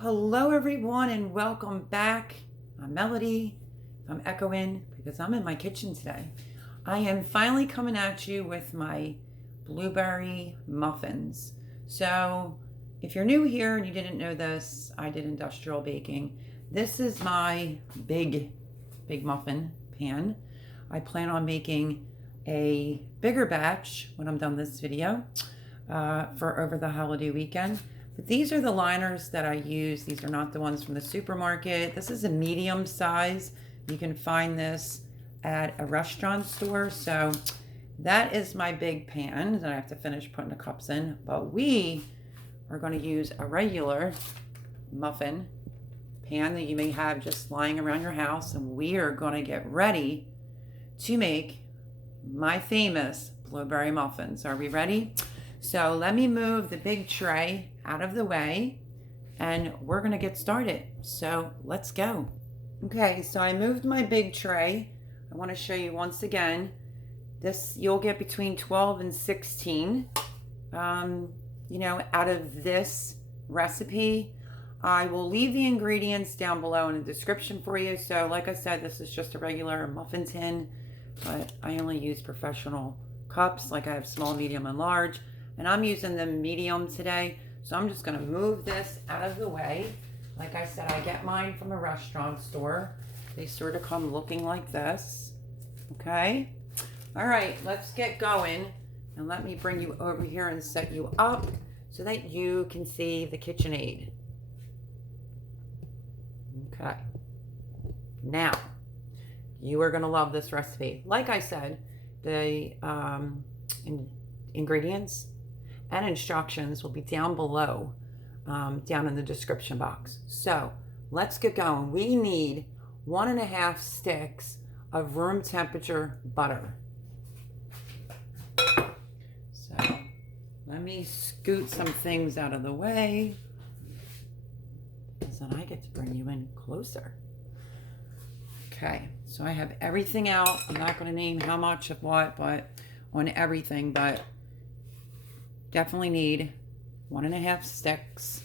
Hello everyone and welcome back. I'm Melody. I'm echoing because I'm in my kitchen today. I am finally coming at you with my blueberry muffins. So if you're new here and you didn't know this, I did industrial baking. This is my big muffin pan. I plan on making a bigger batch when I'm done this video for over the holiday weekend. But these are the liners that I use. These are not the ones from the supermarket. This is a medium size. You can find this at a restaurant store. So that is my big pan that I have to finish putting the cups in. But we are going to use a regular muffin pan that you may have just lying around your house. And we are going to get ready to make my famous blueberry muffins. Are we ready? So let me move the big tray out of the way and we're gonna get started. So let's go. Okay, so I moved my big tray. I wanna show you once again, this you'll get between 12 and 16, out of this recipe. I will leave the ingredients down below in the description for you. So like I said, this is just a regular muffin tin, but I only use professional cups. Like I have small, medium, and large. And I'm using the medium today. So I'm just gonna move this out of the way. Like I said, I get mine from a restaurant store. They sort of come looking like this, okay? All right, let's get going. And let me bring you over here and set you up so that you can see the KitchenAid. Okay. Now, you are gonna love this recipe. Like I said, the ingredients and instructions will be down below, down in the description box. So let's get going. We need 1.5 sticks of room temperature butter. So let me scoot some things out of the way, because then I get to bring you in closer. Okay, so I have everything out. I'm not going to name how much of what, but on everything, but definitely need 1.5 sticks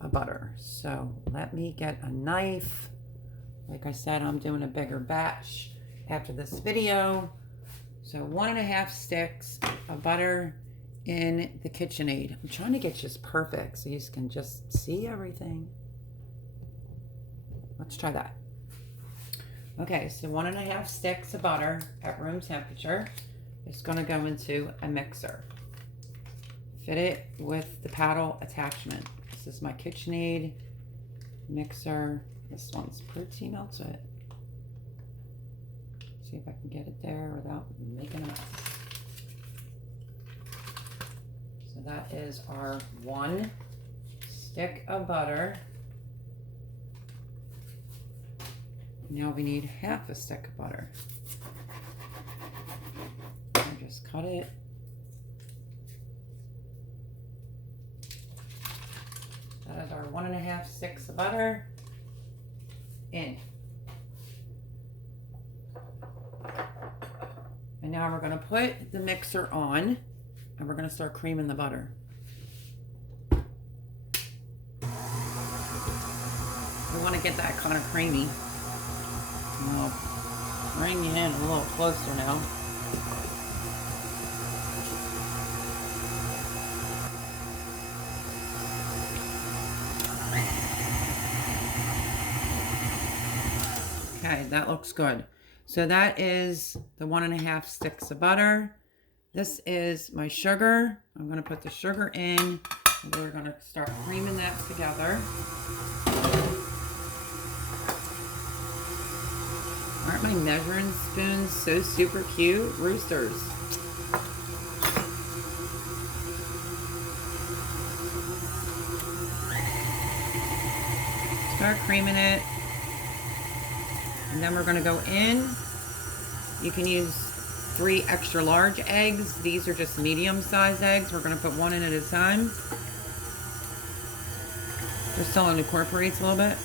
of butter. So let me get a knife. Like I said, I'm doing a bigger batch after this video. So 1.5 sticks of butter in the KitchenAid. I'm trying to get just perfect so you can just see everything. Let's try that. Okay, so 1.5 sticks of butter at room temperature is going to go into a mixer. Fit it with the paddle attachment. This is my KitchenAid mixer. This one's pretty melted. See if I can get it there without making a mess. So that is our 1 stick of butter. Now we need 1/2 stick of butter. And just cut it. That is our 1.5 sticks of butter in. And now we're going to put the mixer on and we're going to start creaming the butter. We want to get that kind of creamy. I'll bring you in a little closer now. Okay, that looks good. So that is the 1.5 sticks of butter. This is my sugar. I'm going to put the sugar in. And we're going to start creaming that together. Aren't my measuring spoons so super cute? Roosters. Start creaming it. And then we're going to go in. You can use 3 extra large eggs. These are just medium-sized eggs. We're going to put 1 in at a time. Just so it incorporates a little bit.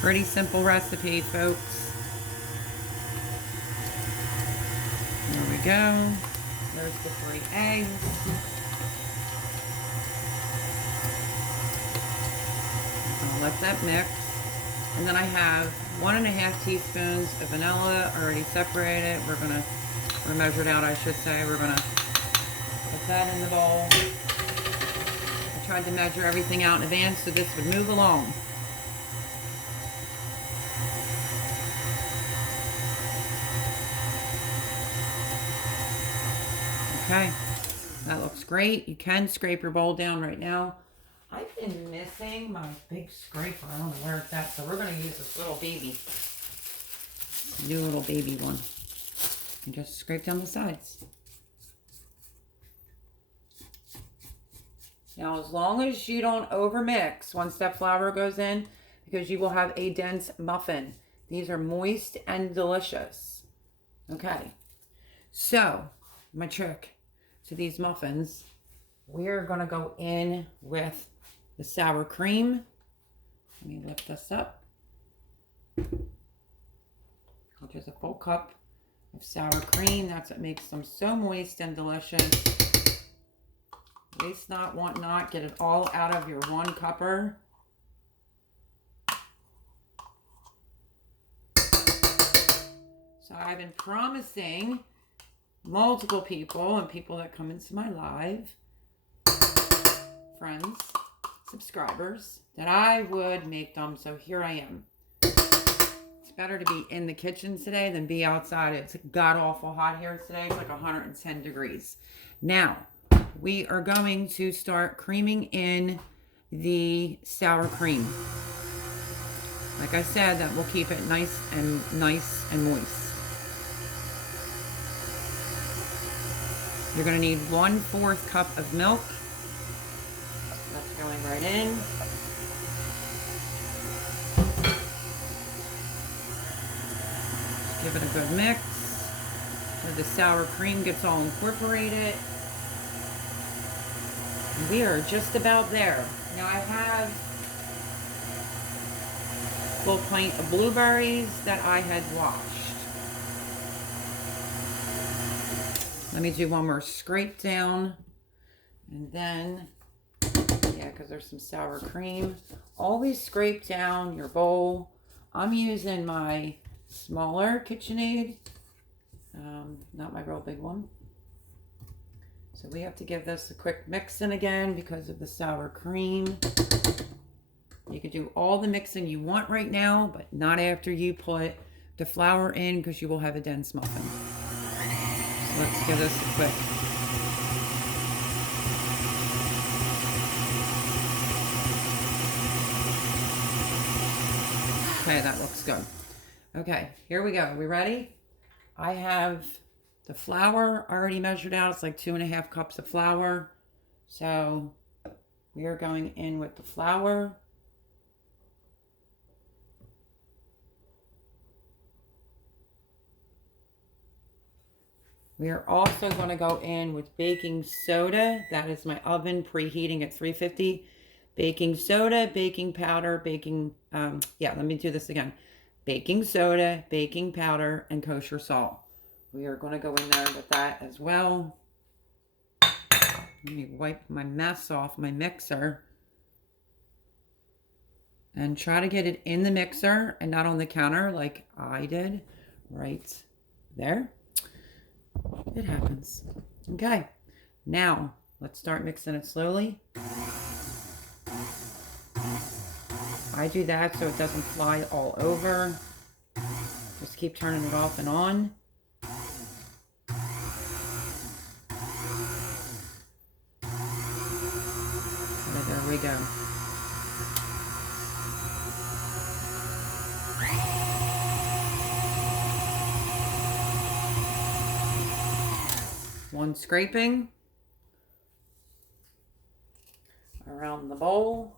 Pretty simple recipe, folks. There we go. There's the 3 eggs. let that mix. And then I have 1.5 teaspoons of vanilla already separated. We're measured out, I should say. We're gonna put that in the bowl. I tried to measure everything out in advance so this would move along. Okay, that looks great. You can scrape your bowl down right now. I've been missing my big scraper. I don't know where it's at, so we're going to use this little baby. New little baby one. And just scrape down the sides. Now, as long as you don't overmix once that flour goes in, because you will have a dense muffin. These are moist and delicious. Okay, so my trick to these muffins, we're going to go in with the sour cream. Let me lift this up. Which is a full cup of sour cream. That's what makes them so moist and delicious. Waste not, want not. Get it all out of your one cupper. So I've been promising multiple people and people that come into my live, friends, subscribers, that I would make them. So here I am. It's better to be in the kitchen today than be outside. It's god-awful hot here today. It's like 110 degrees. Now, we are going to start creaming in the sour cream. Like I said, that will keep it nice and moist. You're going to need 1/4 cup of milk. That's going right in. Give it a good mix so the sour cream gets all incorporated. And we are just about there. Now I have a full pint of blueberries that I had washed. Let me do one more scrape down. And then, yeah, because there's some sour cream. Always scrape down your bowl. I'm using my smaller KitchenAid, not my real big one. So we have to give this a quick mix in again because of the sour cream. You can do all the mixing you want right now, but not after you put the flour in because you will have a dense muffin. So let's give this a quick. Okay, that looks good. Okay, here we go. Are we ready? I have the flour already measured out. It's like 2.5 cups of flour. So we are going in with the flour. We are also going to go in with baking soda. That is my oven preheating at 350. Baking soda, baking powder, let me do this again. Baking soda, baking powder, and kosher salt. We are going to go in there with that as well. Let me wipe my mess off my mixer. And try to get it in the mixer and not on the counter like I did right there. It happens. Okay, now let's start mixing it slowly. I do that so it doesn't fly all over. Just keep turning it off and on. And there we go. One scraping around the bowl.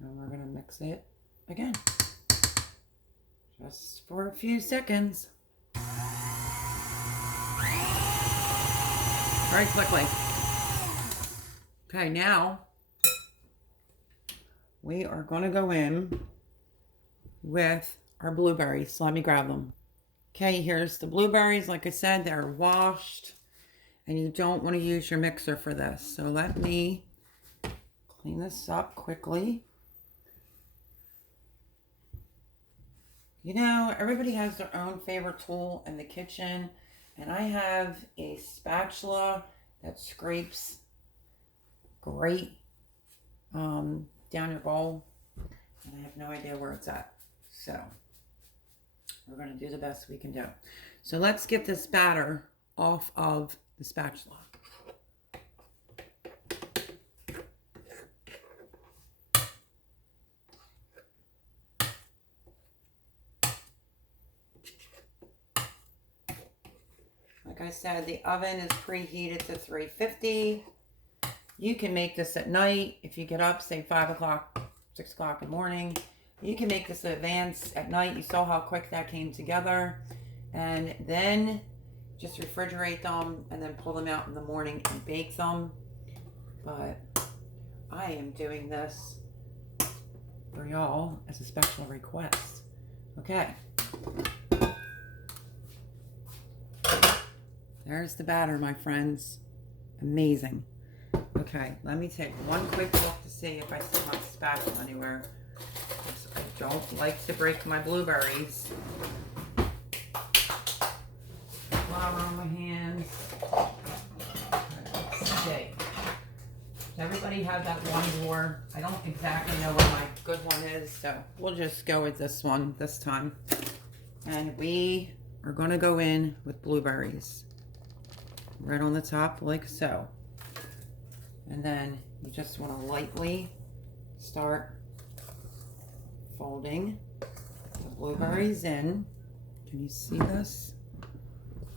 And we're going to mix it again. Just for a few seconds. Very quickly. Okay, now we are going to go in with our blueberries. So let me grab them. Okay, here's the blueberries. Like I said, they're washed and you don't want to use your mixer for this. So let me clean this up quickly. You know, everybody has their own favorite tool in the kitchen, and I have a spatula that scrapes great down your bowl, and I have no idea where it's at. So we're going to do the best we can do. So let's get this batter off of the spatula. Like I said, the oven is preheated to 350. You can make this at night. If you get up, say 5 o'clock, 6 o'clock in the morning, you can make this in advance at night. You saw how quick that came together. And then just refrigerate them and then pull them out in the morning and bake them. But I am doing this for y'all as a special request. Okay. There's the batter, my friends. Amazing. Okay, let me take one quick look to see if I see my spatula anywhere. I don't like to break my blueberries. Flour on my hands. Let's see. Does everybody have that one drawer? I don't exactly know where my good one is, so we'll just go with this one this time. And we are going to go in with blueberries. Right on the top, like so. And then you just want to lightly start folding the blueberries in. Can you see this?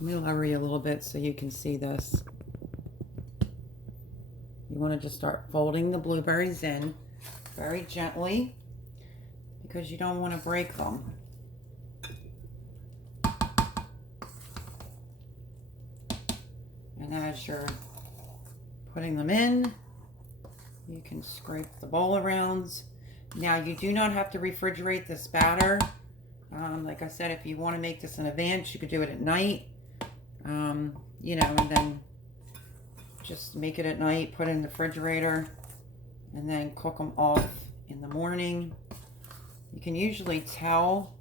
Let me lower you a little bit so you can see this. You want to just start folding the blueberries in very gently because you don't want to break them. And as you're putting them in, you can scrape the bowl around. Now, you do not have to refrigerate this batter. Like I said, if you want to make this in advance, you could do it at night. You know, and then just make it at night, put it in the refrigerator, and then cook them off in the morning. You can usually tell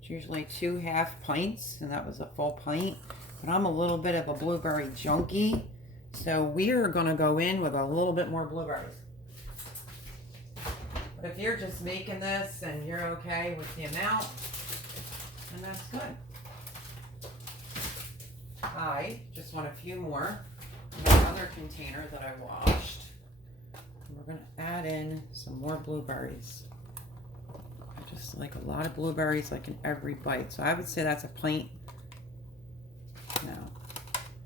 it's usually 2 half pints, and that was a full pint. But I'm a little bit of a blueberry junkie, so we are going to go in with a little bit more blueberries. But if you're just making this and you're okay with the amount, then that's good. I just want a few more in another container that I washed. And we're going to add in some more blueberries. I just like a lot of blueberries, like in every bite. So I would say that's a pint. Now,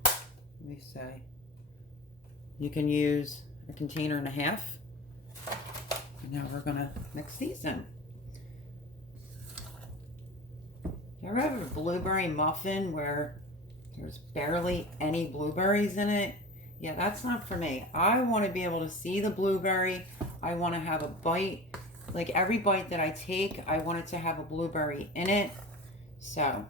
let me say, you can use a container and a half. And now we're going to mix these in. You ever have a blueberry muffin where there's barely any blueberries in it? Yeah, that's not for me. I want to be able to see the blueberry. I want to have a bite. Like every bite that I take, I want it to have a blueberry in it. So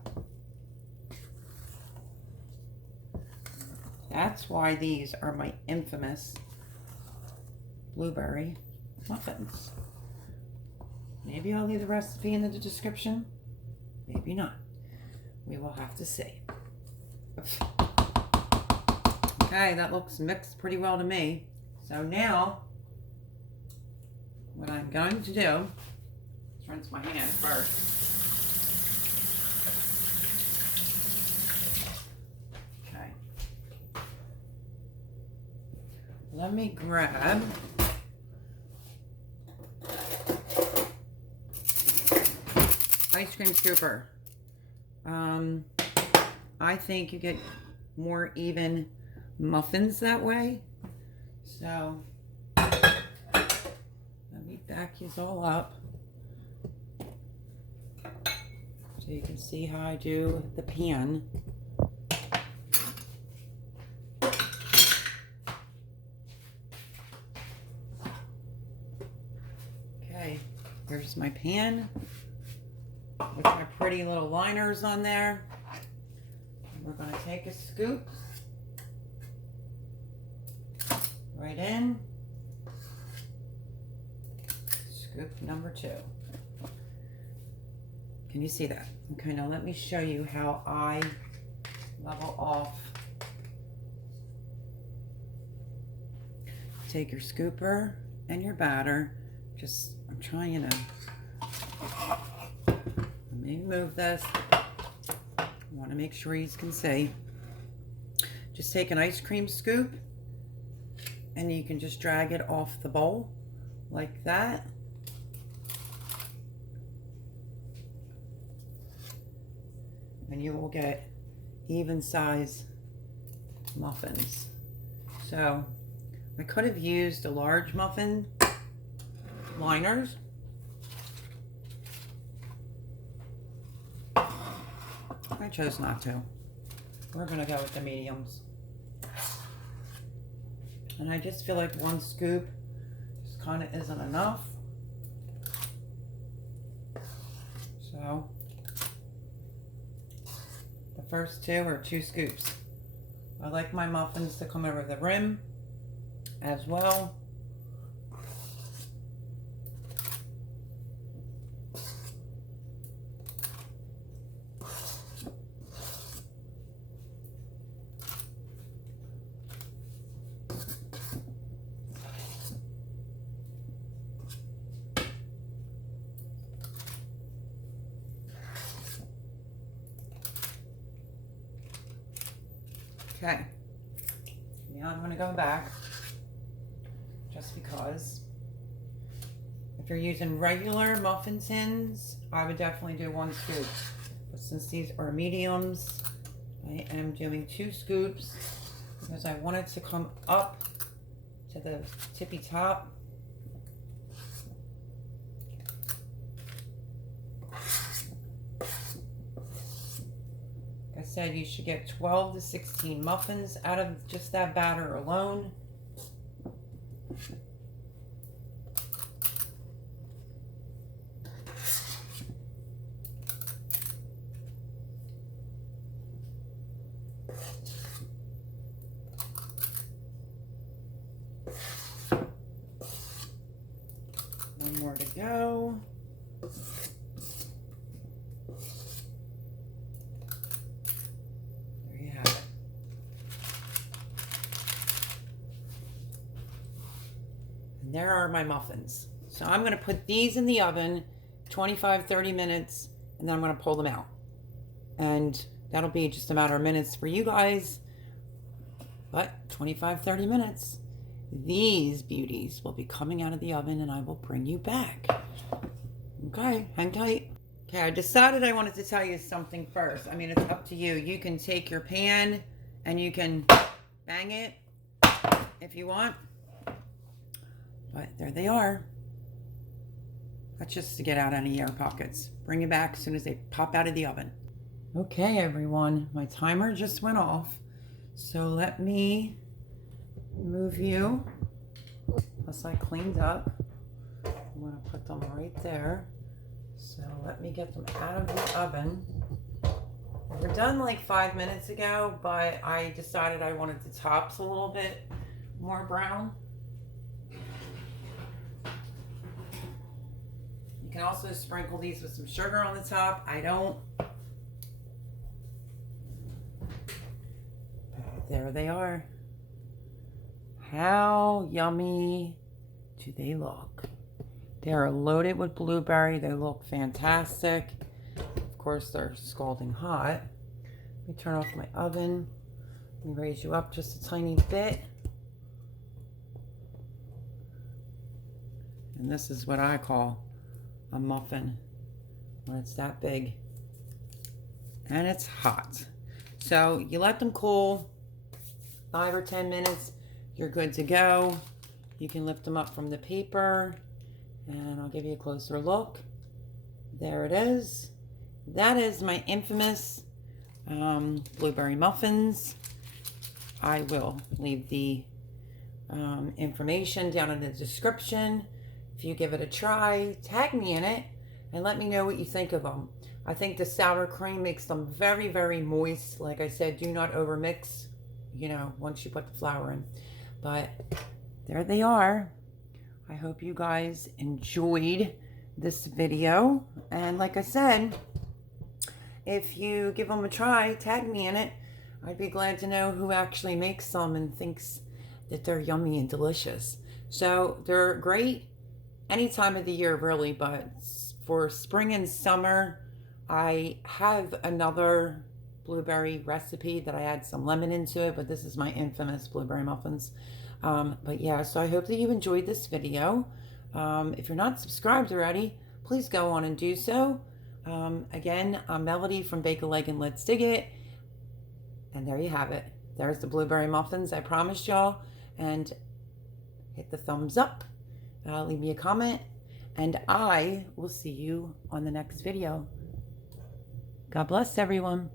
that's why these are my infamous blueberry muffins. Maybe I'll leave the recipe in the description. Maybe not. We will have to see. Okay, that looks mixed pretty well to me. So now, what I'm going to do is rinse my hand first. Okay. Let me grab ice cream scooper. I think you get more even muffins that way. So let me back these all up so you can see how I do the pan. Okay, here's my pan with my pretty little liners on there. And we're going to take a scoop right in. Scoop number 2. Can you see that? Okay, now let me show you how I level off. Take your scooper and your batter. Just, I'm trying to let me move this. I want to make sure you can see. Just take an ice cream scoop and you can just drag it off the bowl like that. And you will get even size muffins. So I could have used a large muffin liners. I chose not to. We're gonna go with the mediums. And I just feel like 1 scoop just kind of isn't enough. So the first 2 are 2 scoops. I like my muffins to come over the rim as well. Okay, now I'm going to go back, just because if you're using regular muffin tins, I would definitely do 1 scoop. But since these are mediums, I am doing 2 scoops because I want it to come up to the tippy top. I said you should get 12 to 16 muffins out of just that batter alone. One more to go. There are my muffins. So I'm going to put these in the oven 25-30 minutes, and then I'm going to pull them out. And that'll be just a matter of minutes for you guys. But 25-30 minutes, these beauties will be coming out of the oven and I will bring you back. Okay, hang tight. Okay, I decided I wanted to tell you something first. I mean, it's up to you. You can take your pan and you can bang it if you want. But there they are. That's just to get out any air pockets. Bring it back as soon as they pop out of the oven. Okay, everyone, my timer just went off. So let me move you. Plus I cleaned up. I'm gonna put them right there. So let me get them out of the oven. They were done like 5 minutes ago, but I decided I wanted the tops a little bit more brown. You can also sprinkle these with some sugar on the top. I don't. There they are. How yummy do they look? They are loaded with blueberry. They look fantastic. Of course, they're scalding hot. Let me turn off my oven. Let me raise you up just a tiny bit. And this is what I call a muffin when it's that big and it's hot. So you let them cool 5 or 10 minutes, you're good to go. You can lift them up from the paper and I'll give you a closer look. There it is. That is my infamous blueberry muffins. I will leave the information down in the description. If you give it a try, tag me in it and let me know what you think of them. I think the sour cream makes them very, very moist. Like I said, do not overmix, you know, once you put the flour in. But there they are. I hope you guys enjoyed this video. And like I said, if you give them a try, tag me in it. I'd be glad to know who actually makes some and thinks that they're yummy and delicious. So they're great any time of the year, really, but for spring and summer, I have another blueberry recipe that I add some lemon into it, but this is my infamous blueberry muffins. But yeah, so I hope that you enjoyed this video. If you're not subscribed already, please go on and do so. Again, I'm Melody from Bake a Leg and Let's Dig It. And there you have it. There's the blueberry muffins I promised y'all. And hit the thumbs up. Leave me a comment. And I will see you on the next video. God bless everyone.